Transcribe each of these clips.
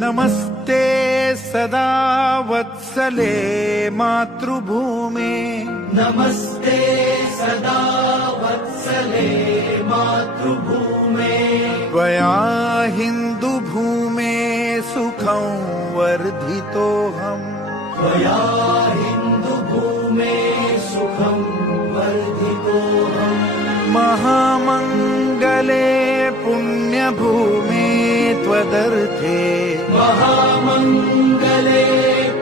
नमस्ते सदा वत्सले मातृभूमे नमस्ते सदा वत्सले मातृभूमे त्वया हिन्दुभूमे सुखं वर्धितोऽहम् त्वया हिन्दुभूमे सुखं वर्धितोऽहम् महामङ्गले पुण्यभूमे त्वदर्थे महामङ्गले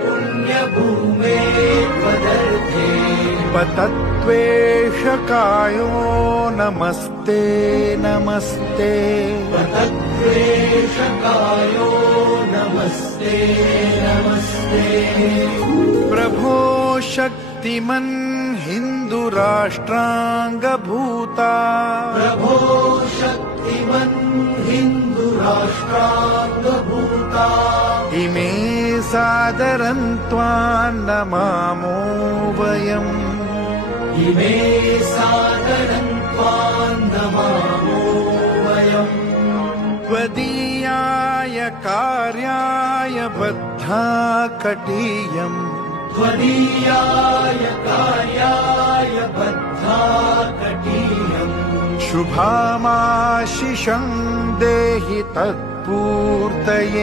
पुण्यभूमे त्वदर्थे पतत्वेषकायो नमस्ते नमस्ते पतत्वेषकायो नमस्ते नमस्ते प्रभो शक्तिमन् हिन्दुराष्ट्राङ्गभूता प्रभो शक्तिमन् हिन्दुराष्ट्राङ्गभूता इमे सादरं त्वां नमामो वयम् इमे सादरं त्वां नमामो वयम् त्वदीयाय कार्याय बद्धा कटीयम् त्वदीयाय कार्याय बद्धा कटीयम् शुभामाशिषं देहि तत्पूर्तये